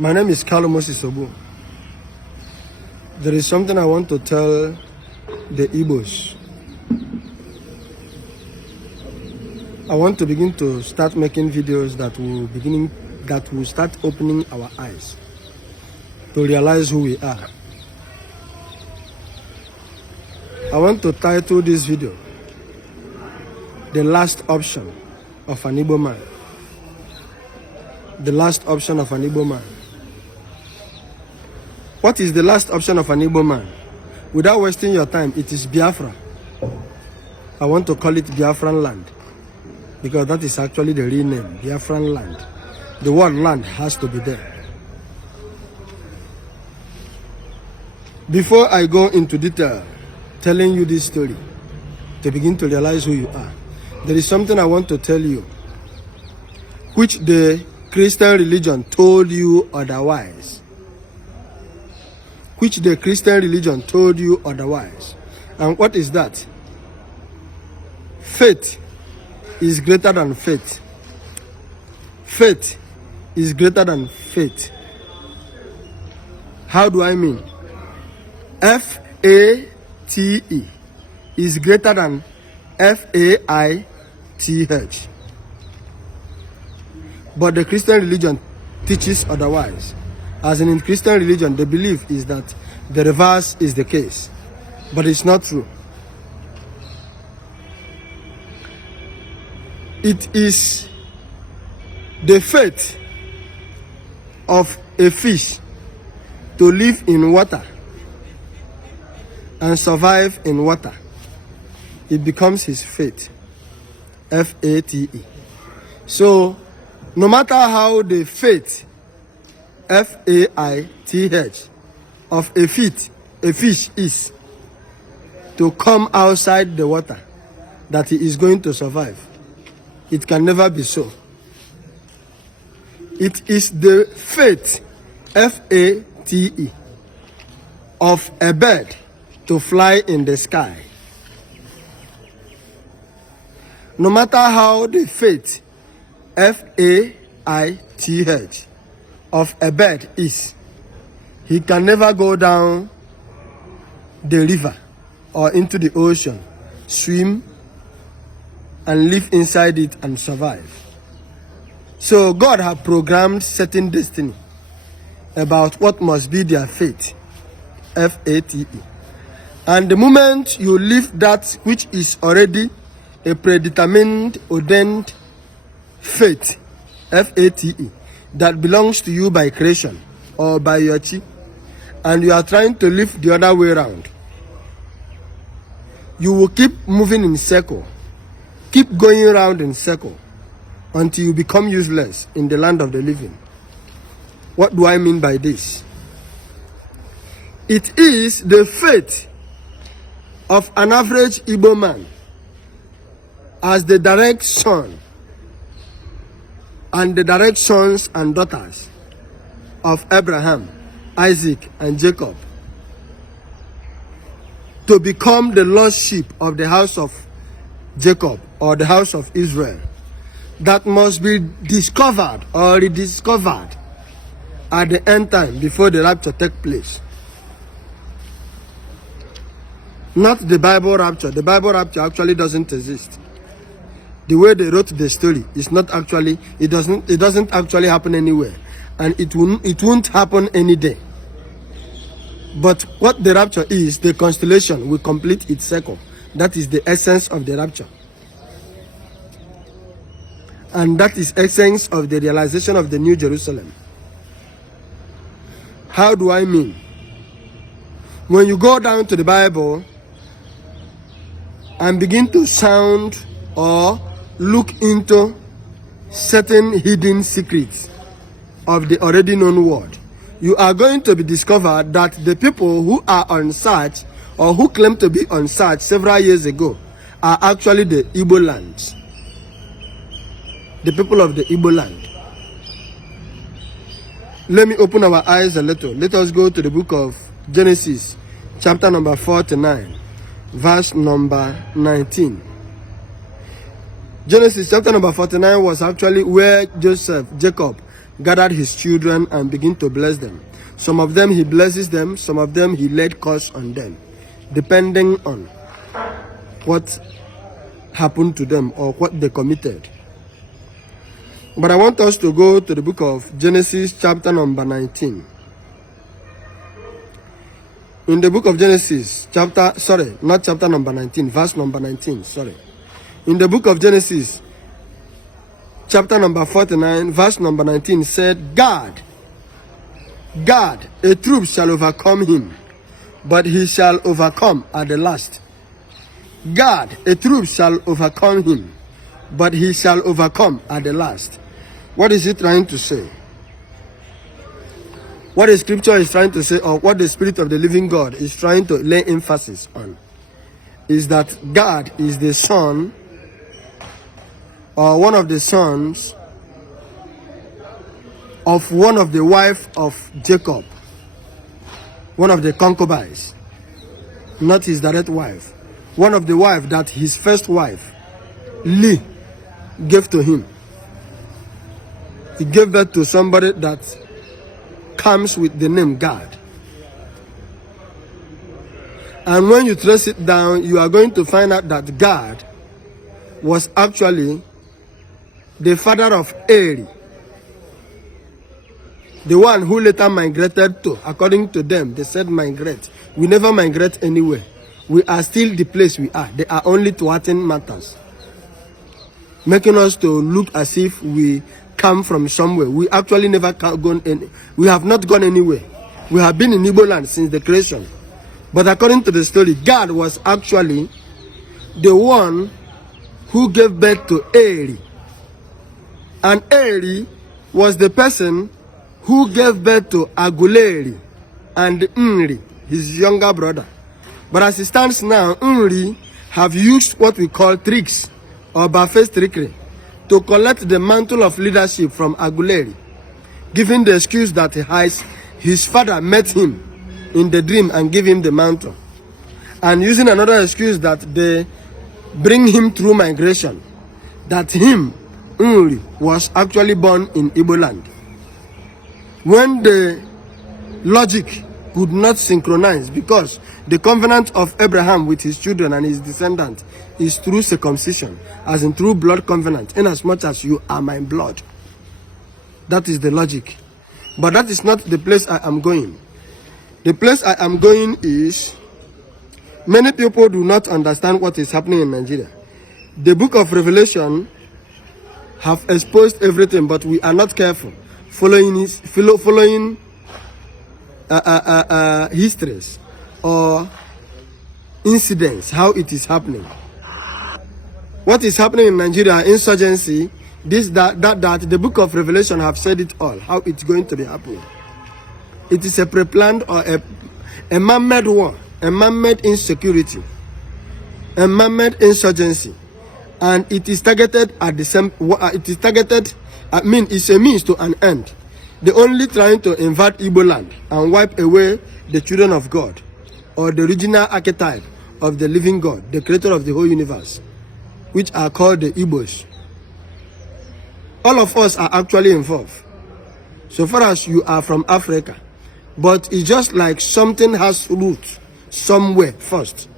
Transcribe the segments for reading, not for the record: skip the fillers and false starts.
My name is Carlo Moses Obu. There is something I want to tell the Igbos. I want to begin to start making videos that will start opening our eyes to realize who we are. I want to title this video, The Last Option of an Igbo Man. The last option of an Igbo man. What is the last option of an Igbo man? Without wasting your time, it is Biafra. I want to call it Biafraland because that is actually the real name, Biafraland. The word land has to be there. Before I go into detail telling you this story, to begin to realize who you are, there is something I want to tell you, which the Christian religion told you otherwise. Which the Christian religion told you otherwise. And what is that? Faith is greater than faith. Faith is greater than faith. How do I mean? F-A-T-E is greater than F-A-I-T-H. But the Christian religion teaches otherwise. As in Christian religion, the belief is that the reverse is the case. But it's not true. It is the faith of a fish to live in water and survive in water. It becomes his faith. F-A-T-E. So, no matter how the faith F-A-I-T-H of a fish is to come outside the water that he is going to survive, it can never be so. It is the faith F-A-T-E of a bird to fly in the sky. No matter how the faith F-A-I-T-H of a bird is, he can never go down the river or into the ocean, swim and live inside it and survive. So God has programmed certain destiny about what must be their fate, F-A-T-E. And the moment you live that which is already a predetermined, ordained fate, F-A-T-E, that belongs to you by creation or by your chi, and you are trying to live the other way around, you will keep moving in circle, keep going around in circle until you become useless in the land of the living. What do I mean by this? It is the fate of an average Igbo man as the direct son and the direct sons and daughters of Abraham, Isaac, and Jacob to become the lost sheep of the house of Jacob or the house of Israel that must be discovered or rediscovered at the end time before the rapture takes place. Not the Bible rapture. The Bible rapture actually doesn't exist. The way they wrote the story is not actually, it doesn't actually happen anywhere, and it won't happen any day. But what the rapture is, the constellation will complete its cycle. That is the essence of the rapture. And that is essence of the realization of the New Jerusalem. How do I mean? When you go down to the Bible and begin to sound or look into certain hidden secrets of the already known word, you are going to be discovered that the people who are on search or who claim to be on search several years ago are actually the Igbo lands. The people of the Igbo land. Let me open our eyes a little. Let us go to the book of Genesis, chapter number 49, verse number 19. Genesis chapter number 49 was actually where Jacob gathered his children and began to bless them. Some of them he blesses them, some of them he laid curse on them, depending on what happened to them or what they committed. But I want us to go to the book of Genesis chapter number 19. In the book of Genesis, not chapter number 19, verse number 19, In the book of Genesis, chapter number 49, verse number 19 said, God, a troop shall overcome him, but he shall overcome at the last. God, a troop shall overcome him, but he shall overcome at the last. What is it trying to say? What the scripture is trying to say, or what the Spirit of the living God is trying to lay emphasis on, is that God is the son, or one of the sons, of one of the wife of Jacob, one of the concubines, not his direct wife, one of the wife that his first wife, Lee, gave to him. He gave birth to somebody that comes with the name God. And when you trace it down, you are going to find out that God was actually the father of Eri, the one who later migrated to, according to them, they said migrate. We never migrate anywhere. We are still the place we are. They are only thwarting matters, making us to look as if we come from somewhere. We actually never gone any. We have not gone anywhere. We have been in Igbo land since the creation. But according to the story, God was actually the one who gave birth to Eri. And Eri was the person who gave birth to Aguleri and Nri, his younger brother. But as it stands now, Nri have used what we call tricks or barefaced trickery to collect the mantle of leadership from Aguleri, giving the excuse that his father met him in the dream and gave him the mantle, and using another excuse that they bring him through migration, that him, Nri, was actually born in Igbo land. When the logic could not synchronize, because the covenant of Abraham with his children and his descendants is through circumcision, as in through blood covenant, inasmuch as you are my blood. That is the logic. But that is not the place I am going. The place I am going is, many people do not understand what is happening in Nigeria. The book of Revelation have exposed everything, but we are not careful following histories or incidents, how it is happening. What is happening in Nigeria, insurgency, this, that, the book of Revelation have said it all, how it's going to be happening. It is a pre-planned or a man-made war, a man-made insecurity, a man-made insurgency. And it is targeted at the same, it's a means to an end. They're only trying to invade Igbo land and wipe away the children of God, or the original archetype of the living God, the creator of the whole universe, which are called the Igbos. All of us are actually involved, so far as you are from Africa. But it's just like something has roots somewhere first.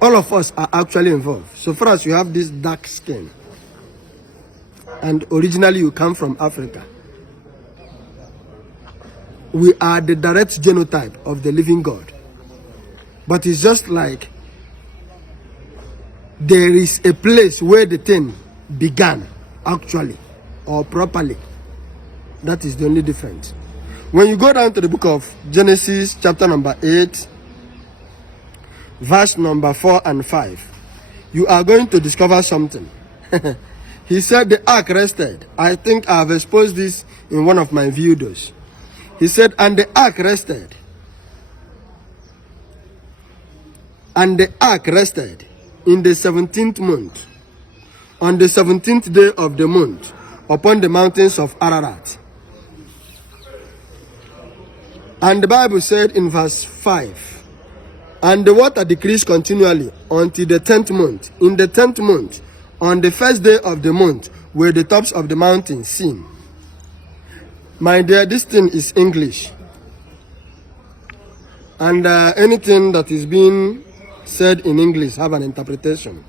All of us are actually involved, so far as you have this dark skin and originally you come from Africa. We are the direct genotype of the living God. But it's just like there is a place where the thing began, actually, or properly. That is the only difference. When you go down to the book of Genesis, chapter number 8, verse number 4 and 5, you are going to discover something. He said the ark rested. I think I have exposed this in one of my videos. He said, and the ark rested. And the ark rested in the 17th month, on the 17th day of the month, upon the mountains of Ararat. And the Bible said in verse 5, and the water decreased continually until the 10th month. In the 10th month, on the first day of the month, were the tops of the mountains seen. My dear, this thing is English. And anything that is being said in English have an interpretation.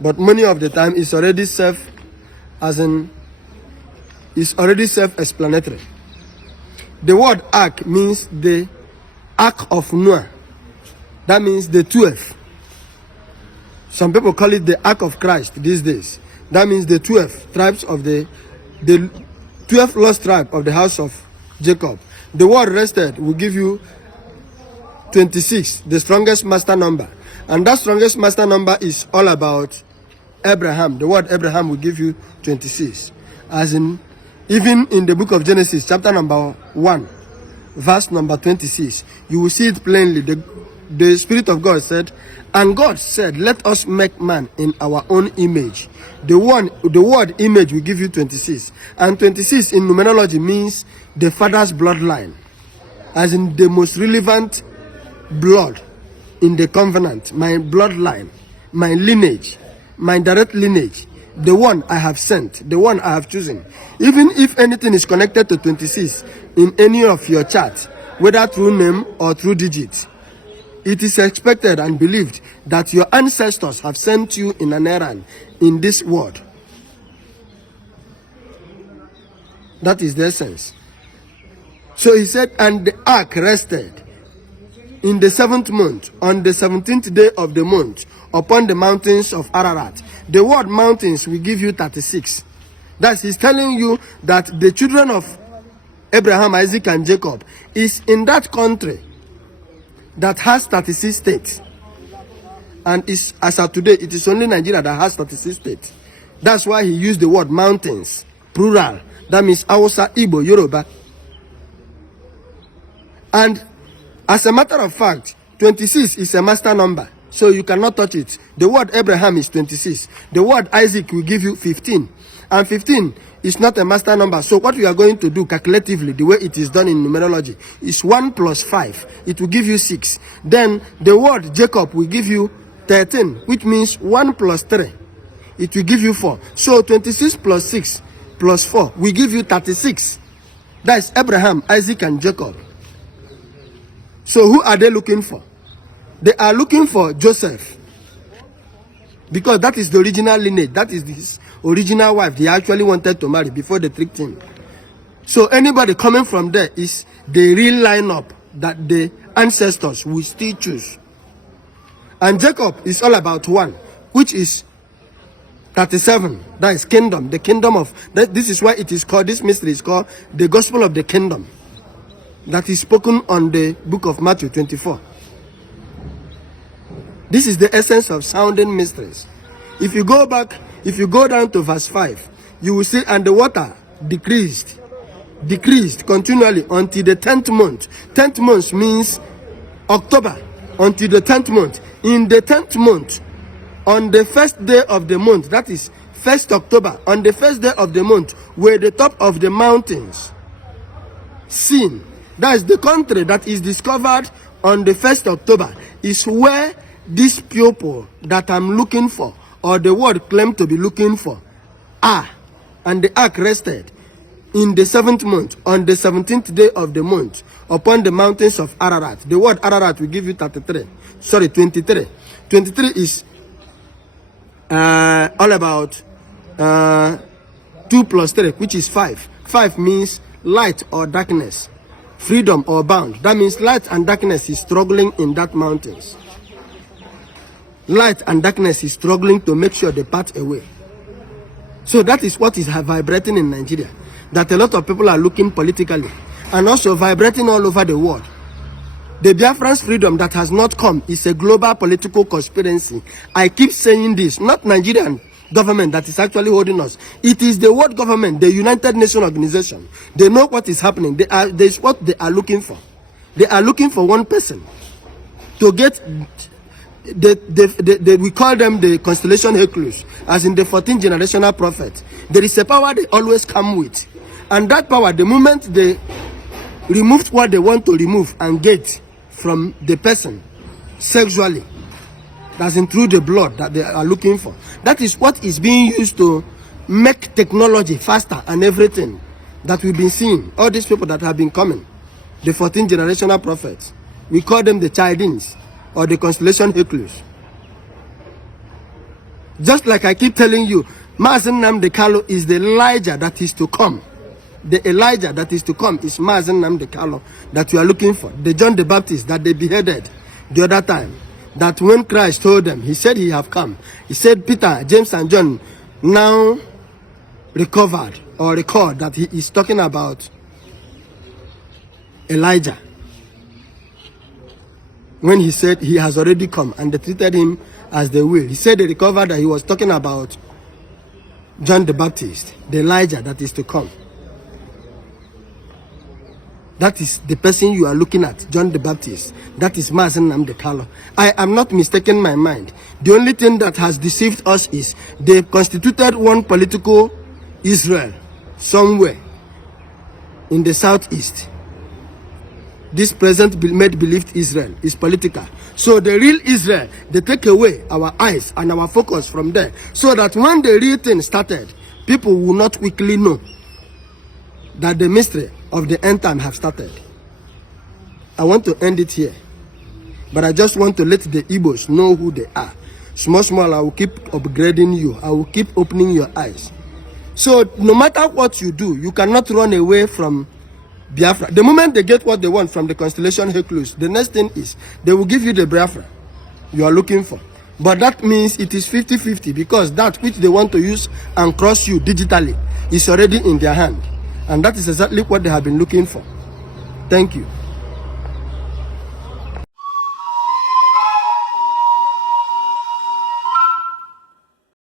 But many of the time it's already self-explanatory. The word ark means the Ark of Noah. That means the 12. Some people call it the Ark of Christ these days. That means the 12 tribes of the 12 lost tribe of the house of Jacob. The word rested will give you 26, the strongest master number. And that strongest master number is all about Abraham. The word Abraham will give you 26. As in, even in the book of Genesis, chapter number 1, verse number 26, you will see it plainly. The Spirit of God said, and God said, let us make man in our own image. The word image will give you 26. And 26 in numerology means the father's bloodline. As in the most relevant blood in the covenant, my bloodline, my lineage, my direct lineage, the one I have sent, the one I have chosen. Even if anything is connected to 26 in any of your charts, whether through name or through digits, it is expected and believed that your ancestors have sent you in an errand in this world. That is the essence. So he said, and the ark rested in the 7th month, on the 17th day of the month, upon the mountains of Ararat. The word mountains will give you 36. That's he's telling you that the children of Abraham, Isaac, and Jacob is in that country that has 36 states. And is, as of today, it is only Nigeria that has 36 states. That's why he used the word mountains, plural. That means Hausa, Igbo, Yoruba. And as a matter of fact, 26 is a master number, so you cannot touch it. The word Abraham is 26. The word Isaac will give you 15. And 15 is not a master number. So what we are going to do calculatively, the way it is done in numerology, is 1 plus 5. It will give you 6. Then the word Jacob will give you 13, which means 1 plus 3. It will give you 4. So 26 plus 6 plus 4 will give you 36. That is Abraham, Isaac, and Jacob. So who are they looking for? They are looking for Joseph. Because that is the original lineage. That is his original wife they actually wanted to marry before they tricked him. So anybody coming from there is the real lineup that the ancestors will still choose. And Jacob is all about 1, which is 37. That is kingdom. The kingdom of... This is why it is called, this mystery is called the gospel of the kingdom. That is spoken on the book of Matthew 24. This is the essence of sounding mysteries. If you go back, if you go down to verse 5, you will see, and the water decreased continually until the 10th month. 10th month means October, until the 10th month. In the 10th month, on the first day of the month, that is 1st October, on the first day of the month, were the top of the mountains seen. That is the country that is discovered on the 1st October, is where this people that I'm looking for, or the word claimed to be looking for, are. And the ark rested in the 7th month, on the 17th day of the month, upon the mountains of Ararat. The word Ararat will give you 23. 23. 23 is all about 2 plus 3, which is 5. 5 means light or darkness, freedom or bound. That means light and darkness is struggling in that mountains. Light and darkness is struggling to make sure they part away. So that is what is vibrating in Nigeria. That a lot of people are looking politically, and also vibrating all over the world. The Biafran's freedom that has not come is a global political conspiracy. I keep saying this, not Nigerian government that is actually holding us. It is the world government, the United Nations organization. They know what is happening. There is what they are looking for. They are looking for one person to get... we call them the constellation Hercules, as in the 14th generational prophet. There is a power they always come with, and that power, the moment they removed what they want to remove and get from the person sexually, that's in through the blood that they are looking for, that is what is being used to make technology faster and everything that we've been seeing. All these people that have been coming, the 14 generational prophets, we call them the Chaldeans or the constellation Hercules. Just like I keep telling you, Mazen Nnamdi Kanu is the Elijah that is to come. The Elijah that is to come is Mazen Nnamdi Kanu that you are looking for. The John the Baptist that they beheaded the other time. That when Christ told them, he said he have come. He said Peter, James and John now recovered or record that he is talking about Elijah. When he said he has already come and they treated him as they will. He said they recovered that he was talking about John the Baptist, the Elijah that is to come. That is the person you are looking at, John the Baptist. That is Mazen Nnamdi Kanu. I am not mistaken my mind. The only thing that has deceived us is they constituted one political Israel somewhere in the southeast. This present made believed Israel is political. So the real Israel, they take away our eyes and our focus from there. So that when the real thing started, people will not quickly know that the mystery of the end time have started. I want to end it here. But I just want to let the Igbos know who they are. Small, I will keep upgrading you. I will keep opening your eyes. So no matter what you do, you cannot run away from Biafra. The moment they get what they want from the constellation Hercules, the next thing is they will give you the Biafra you are looking for. But that means it is 50-50 because that which they want to use and cross you digitally is already in their hand. And that is exactly what they have been looking for. Thank you.